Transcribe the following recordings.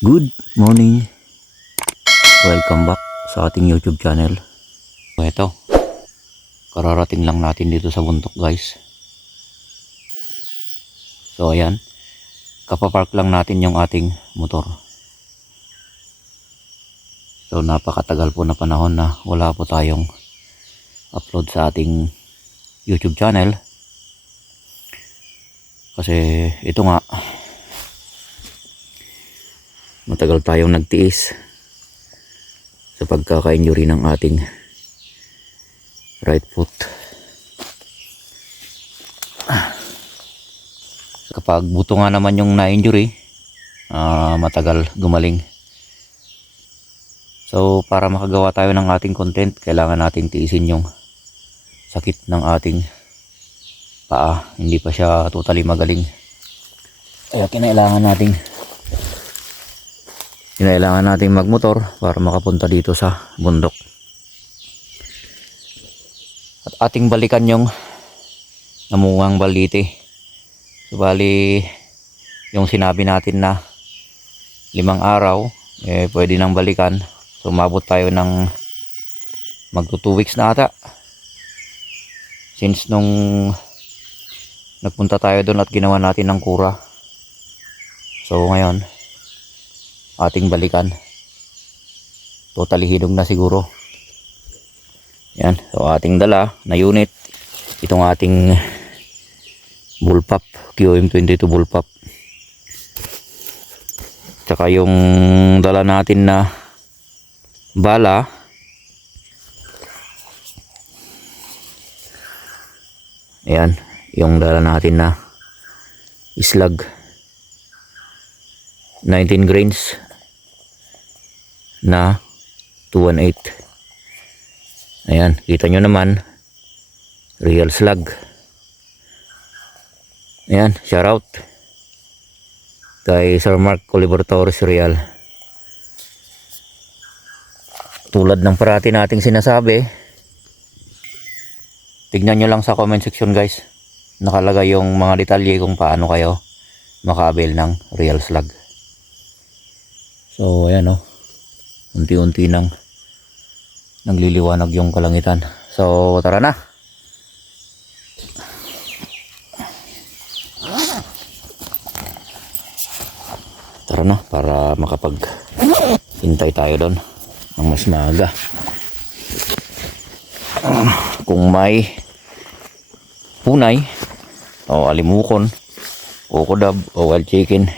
Good morning. Welcome back sa ating YouTube channel. Ito, kararating lang natin dito sa bundok, guys. So ayan, kapapark lang natin yung ating motor. So napakatagal po na panahon na wala po tayong upload sa ating YouTube channel. Kasi ito nga, matagal tayong nagtiis sa pagkaka-injury ng ating right foot. Kapag buto nga naman yung na-injury, matagal gumaling. So para makagawa tayo ng ating content, kailangan natin tiisin yung sakit ng ating paa. Hindi pa siya totally magaling. Kaya kinailangan nating magmotor para makapunta dito sa bundok. At ating balikan yung namungang balite. So, bali yung sinabi natin na 5 araw, pwede nang balikan. So umabot tayo ng magto 2 weeks na ata. Since nung nagpunta tayo doon at ginawa natin ng kura. So ngayon, ating balikan. Totally hinog na siguro. Yan. So ating dala na unit, itong ating bullpup, QM22 bullpup. Tsaka yung dala natin na bala. Ayan, yung dala natin na islag. 19 grains na 218. Ayan, kita nyo naman, real slug. Ayan, shout out kay Sir Mark Oliver Torres Real. Tulad ng parati nating sinasabi, tignan nyo lang sa comment section, guys. Nakalagay yung mga detalye kung paano kayo makaabel ng real slug. So ayan, unti-unti nang nagliliwanag yung kalangitan. So tara na. Tara na para makapag-hintay tayo doon ng mas maaga. Kung may punay o alimukon o kudab o wild chicken,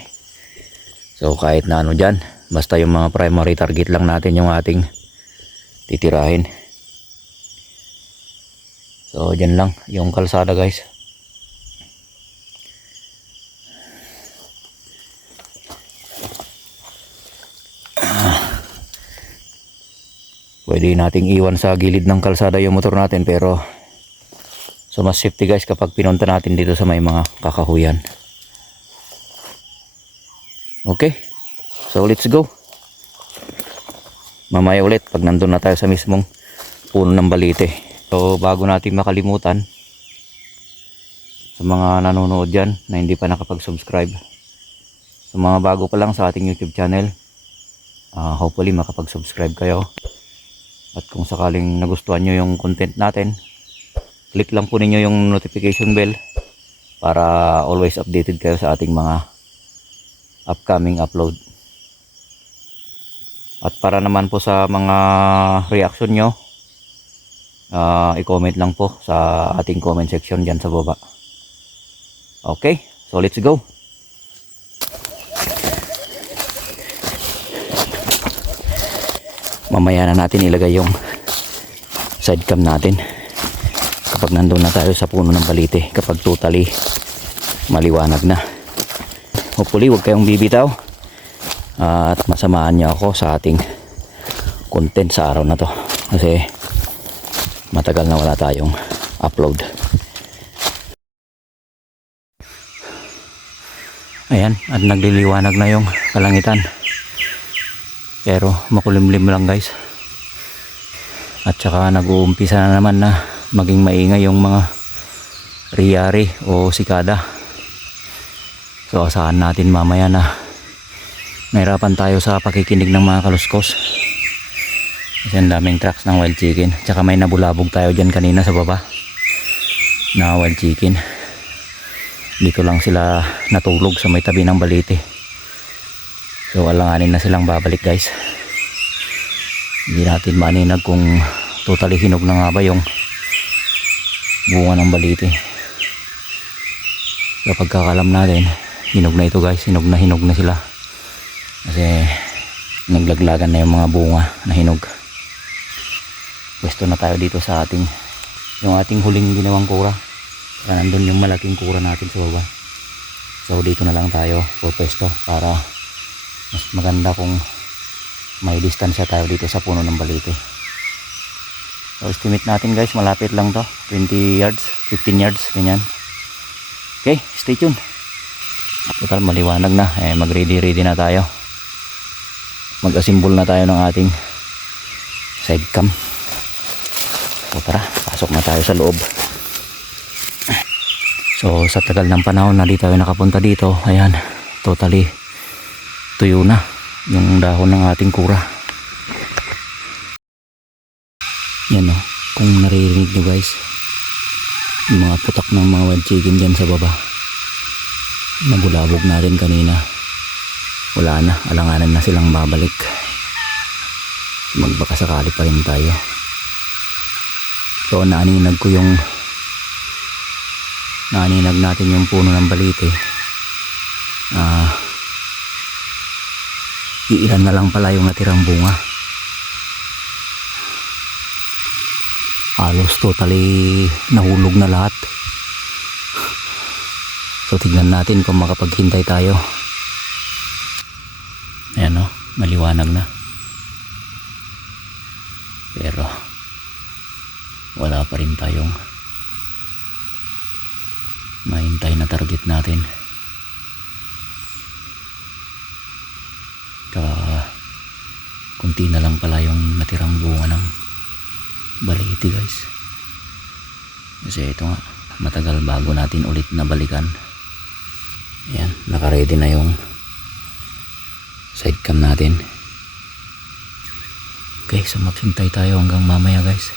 so kahit na ano dyan, basta yung mga primary target lang natin yung ating titirahin. So dyan lang yung kalsada, guys. Pwede nating iwan sa gilid ng kalsada yung motor natin, pero so mas safety, guys, kapag pinunta natin dito sa may mga kakahuyan. Okay, so let's go. Mamaya ulit pag nandun na tayo sa mismong puno ng balite. So bago natin makalimutan, sa mga nanonood dyan na hindi pa nakapag-subscribe, sa mga bago pa lang sa ating YouTube channel, hopefully makapag-subscribe kayo. At kung sakaling nagustuhan nyo yung content natin, click lang po ninyo yung notification bell para always updated kayo sa ating mga upcoming upload. At para naman po sa mga reaction nyo, i-comment lang po sa ating comment section dyan sa baba. Okay, so let's go. Mamaya na natin ilagay yung side cam natin kapag nandun na tayo sa puno ng balite, kapag totally maliwanag na. Hopefully huwag kayong bibitaw at masamaan niyo ako sa ating content sa araw na to, kasi matagal na wala tayong upload. Ayan, at nagliliwanag na yung kalangitan, pero makulimlim lang, guys. At saka nag-uumpisa na naman na maging maingay yung mga riyari o sikada. So asahan natin mamaya na nahirapan tayo sa pakikinig ng mga kaluskos. Kasi ang daming tracks ng wild chicken. Tsaka may nabulabog tayo dyan kanina sa baba na wild chicken. Dito lang sila natulog sa may tabi ng balite. So alanganin na silang babalik guys. Hindi natin maaninag kung totally hinog na nga ba yung bunga ng balite. Kapag kakalam natin, hinog na ito guys, hinog na sila. Kasi naglaglagan na yung mga bunga na hinog. Pwesto na tayo dito sa yung ating huling ginawang kura. Kaya nandun yung malaking kura natin sa baba. So dito na lang tayo pwesto para mas maganda kung may distansya tayo dito sa puno ng balite. So estimate natin guys, malapit lang to, 20 yards, 15 yards, ganyan. Okay, stay tuned. Total maliwanag na, mag-ready na tayo. Mag-assemble na tayo ng ating side cam. So tara, pasok na tayo sa loob. So sa tagal ng panahon na di tayo nakapunta dito, ayan, totally tuyo na yung dahon ng ating kura. Yan o, kung naririnig nyo guys, yung mga putak ng mga wild chicken dyan sa baba. Nabulabog natin kanina. Wala na, alanganan na silang babalik. Magbaka sakali pa rin tayo. So naaninag natin yung puno ng balite. Iilan na lang pala yung natirang bunga. Halos totally nahulog na lahat. So tignan natin kung makapaghintay tayo. Ayan o, maliwanag na. Pero wala pa rin tayong mahintay na target natin. Kunti na lang pala yung natirang bunga ng balite guys. Kasi ito nga, matagal bago natin ulit na balikan. Ayan, naka-ready na yung side cam natin. Okay, so maghintay tayo hanggang mamaya guys.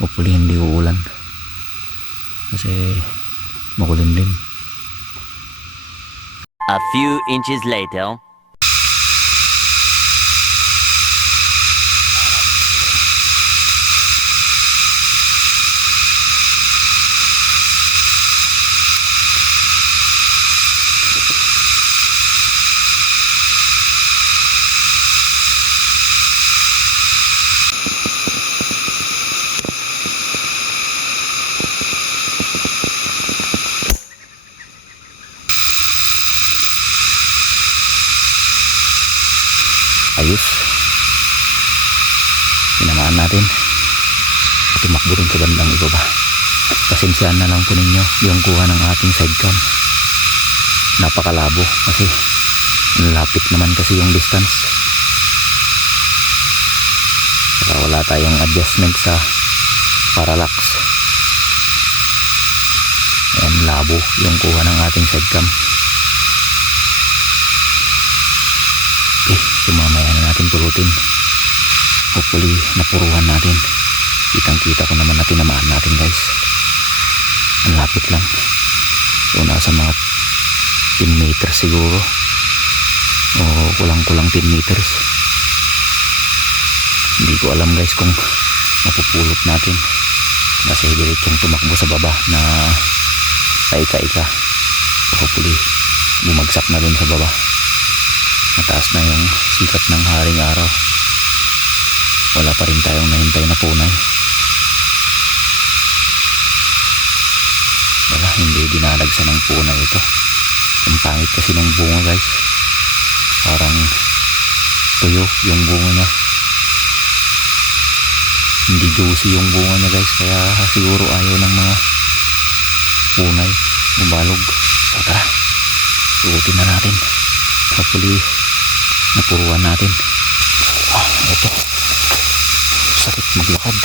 Hopefully hindi uulan kasi makulimlim. A few inches later. Ayos, tinamaan natin. Tumakbo rin sa bandang ibaba. Pasensyaan na lang po ninyo yung kuha ng ating side cam. Napakalabo kasi lapit naman kasi yung distance. Saka wala tayong adjustment sa parallax. Ayan, labo yung kuha ng ating side cam. Okay, so mamaya na natin pulutin. Hopefully napuruhan natin. Kitang kita ko naman na tinamaan natin guys. Ang lapit lang. So nasa mga 10 meters siguro, o kulang-kulang 10 meters. Hindi ko alam guys kung mapupulot natin kasi diretsong tumakbo sa baba na paika-ika. Hopefully bumagsak na dun sa baba. Mataas na yung sikat ng haring araw. Wala pa rin tayong nahintay na punay. Wala, hindi dinalagsan ng punay ito. Ang pangit kasi ng bunga guys. Parang tuyo yung bunga niya. Hindi juicy yung bunga niya guys. Kaya siguro ayaw ng mga punay, ubalog. So tara, suotin na natin. Hopefully napuruan natin. Ito, sakit maglakad.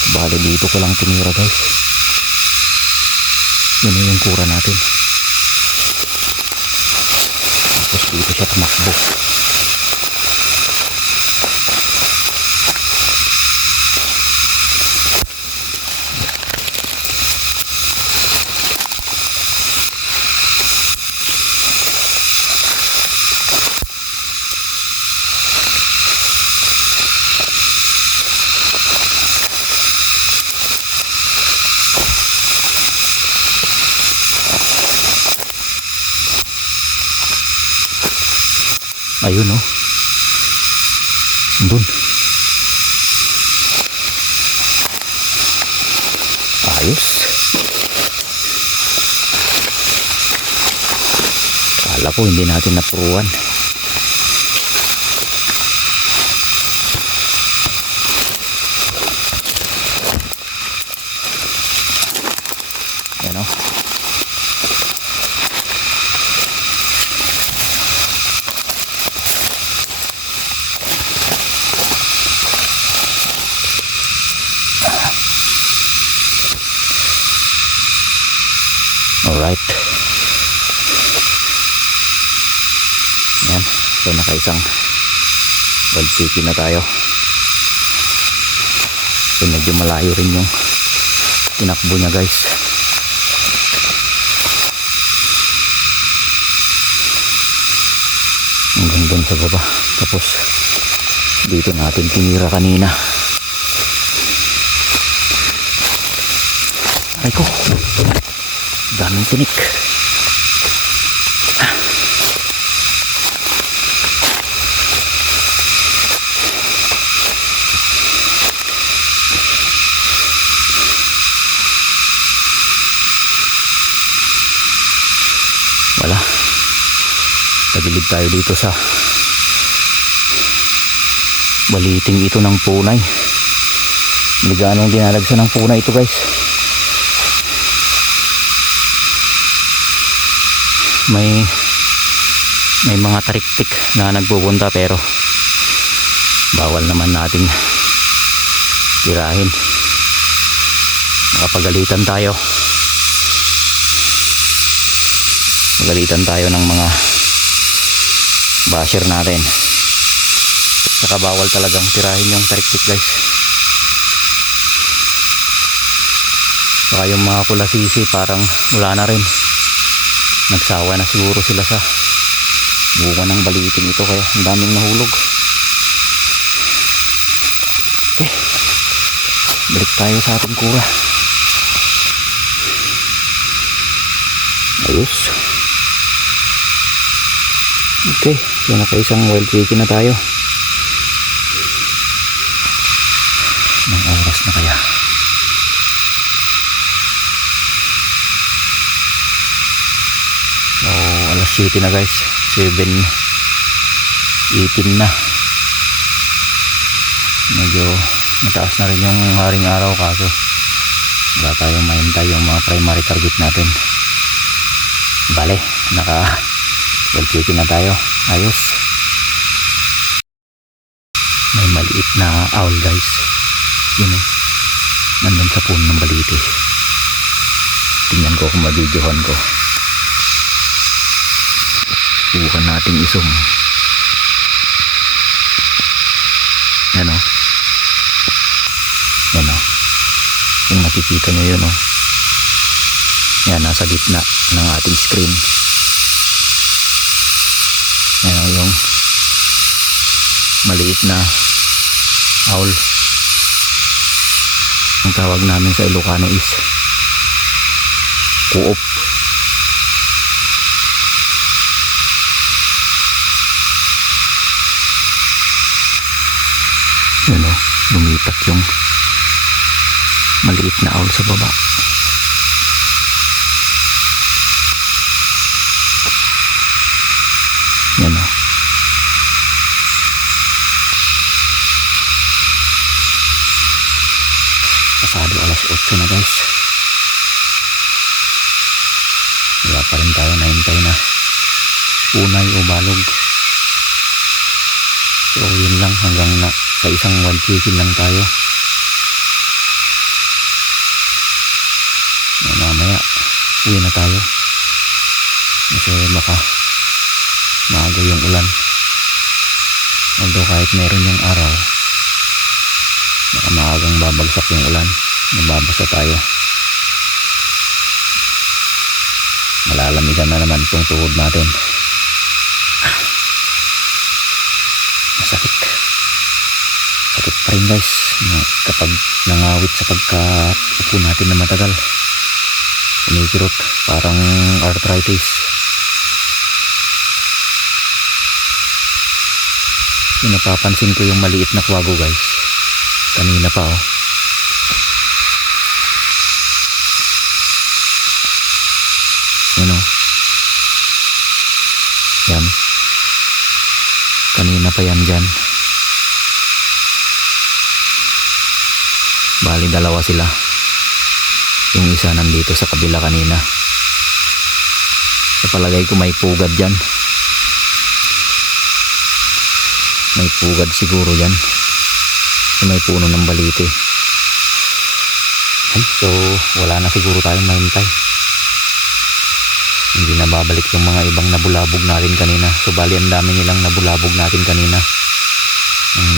Bale dito ko lang tinira guys. Yun na yung kura natin. Tapos dito siya tumakbo. Ayun oh. Doon. Ayos. Kala ko hindi natin napuruan. Yan oh. Alright. Ayan. So nakaisang wild chicken na tayo. So medyo malayo rin yung tinakbo niya guys. Hanggang doon sa baba. Tapos dito natin tinira kanina. Ay ko. Daming tinik. Wala. Tagilid tayo dito sa baliting ito ng punay. Hindi ganong dinalagsan ng punay ito guys. May mga tariktik na nagpupunta pero bawal naman nating tirahin. Makapagalitan tayo. Pagalitan tayo ng mga basher natin. Saka bawal talagang tirahin yung tariktik guys. Saka yung mga kulasisi parang wala na rin. Nagsawa na siguro sila sa bunga ng baliting ito kaya ang daming nahulog. Okay, balik tayo sa ating kura. Ayos. Okay, so nakaisang wild chicken na tayo. Anong oras na kaya? So, alas 7 na guys. 7:18 na. Medyo mataas na rin yung haring araw kaso wala tayong mahintay yung mga primary target natin. Bale, naka wild chicken na tayo. Ayos. May maliit na owl guys. Yun eh. Nandun sa puno ng balite. Tingnan ko kung ma-videohan ko. Subukan nating isum. Yan o. Yan o. Kung nakikita nyo yun o. Yan, nasa gitna ng ating screen. Yan o, yung maliit na owl. Ang tawag namin sa Ilocano is kuop. Yun o, lumipat yung maliit na owl sa baba. Yan o. Pasado alas 8 na guys. Wala pa rin tayo nahintay na unay o balog. So yun lang, hanggang na sa isang wild chicken lang tayo. Mamaya uwi na tayo kasi baka maaga yung ulan. Although kahit meron yung araw, baka maagang babagsak yung ulan, mababasa tayo. Malalamigan na naman itong tuhod natin. Masakit. Sakit pa rin guys kapag nangawit sa pagka-upo natin na matagal. Kumikirot, parang arthritis. Yung napapansin ko yung maliit na kwago guys, kanina pa oh. Yan oh. Yan. Kanina pa yan dyan. Bali dalawa sila. Yung isa nandito sa kabila kanina. Sa palagay ko may pugad dyan. May pugad siguro dyan. So may puno ng balite. So wala na siguro tayong mahintay. Hindi na babalik yung mga ibang nabulabog natin kanina. So bali ang dami nilang nabulabog natin kanina.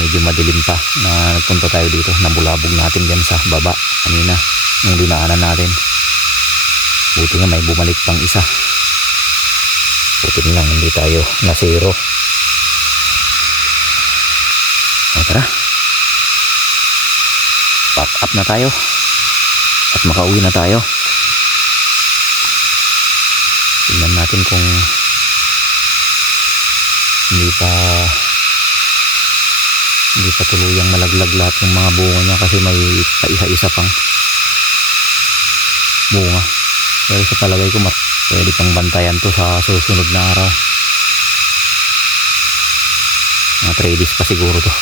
Medyo madilim pa na nagpunta tayo dito. Nabulabog natin dyan sa baba kanina nung dinaanan natin. Buti nga may bumalik pang isa. Buti lang hindi tayo nasiro. O tara, pack up na tayo at makauwi na tayo. Tingnan natin kung hindi pa tuluyang malaglag lahat ng mga bunga niya kasi may paisa-isa pang bunga. Pero sa palagay ko pwede pang bantayan to sa susunod na araw. Mga 3 days pa siguro to.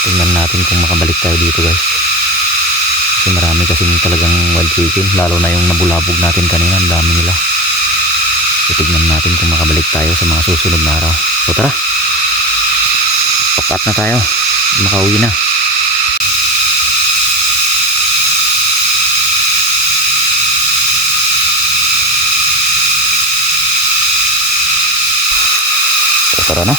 Tingnan natin kung makabalik tayo dito guys. Kasi marami kasing talagang wild chicken, lalo na yung nabulabog natin kanina, ang dami nila. So tignan natin kung makabalik tayo sa mga susunod na araw. So tara, pakat na tayo, makauwi na. So tara na.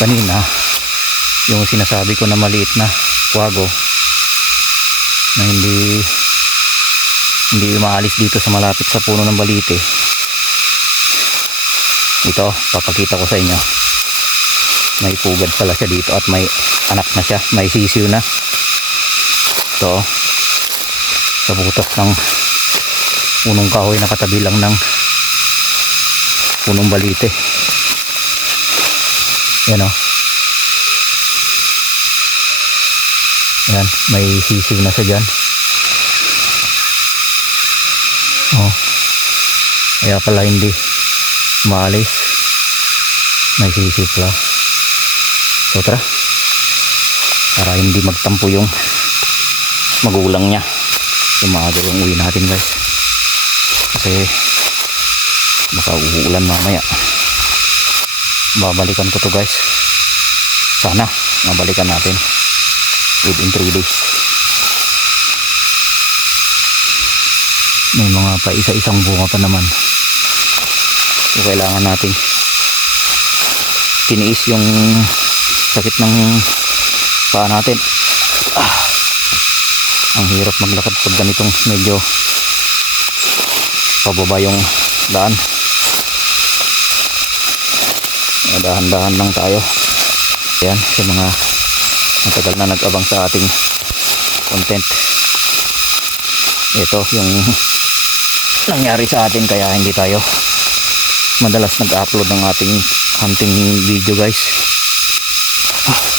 Kanina yung sinasabi ko na maliit na kwago na hindi maalis dito sa malapit sa puno ng balite, ito papakita ko sa inyo. May pugad pala siya dito at may anak na siya, may sisiw na. Ito sa butas ng punong kahoy na katabi lang ng punong balite. Yan o. Yan, may sisiw na siya dyan. Oh. Kaya pala hindi maalis. May sisiw pala. So tara, para hindi magtampo yung magulang niya. Umaga yung uwi natin guys. Kasi baka uulan mamaya. Babalikan ko to guys. Sana mabalikan natin within 3 days. May mga pa isa-isang bunga pa naman. So kailangan natin tiniis yung sakit ng paa natin. Ang hirap maglakad pag ganitong medyo pababa yung daan. Dahan-dahan lang tayo. Yan, sa mga matagal na nag-abang sa ating content, ito yung nangyari sa atin kaya hindi tayo madalas nag-upload ng ating hunting video guys.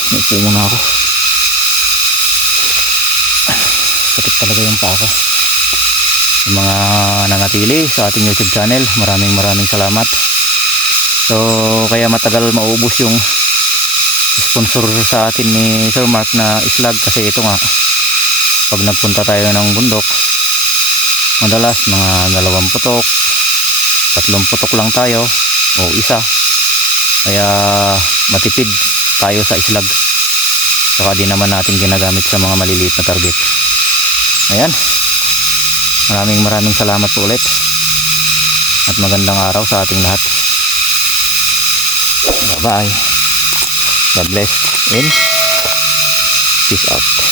Upo muna ako. Sakit talaga yung paa ko. Yung mga nanatili sa ating YouTube channel, maraming salamat. So kaya matagal maubos yung sponsor sa atin ni Sir Mark na islag, kasi ito nga, pag nagpunta tayo ng bundok, madalas mga 2 putok, 3 putok lang tayo o isa, kaya matipid tayo sa islag. Saka din naman natin ginagamit sa mga maliliit na target. Ayan. Maraming salamat po ulit. At magandang araw sa ating lahat. Bye bye. God bless and peace out.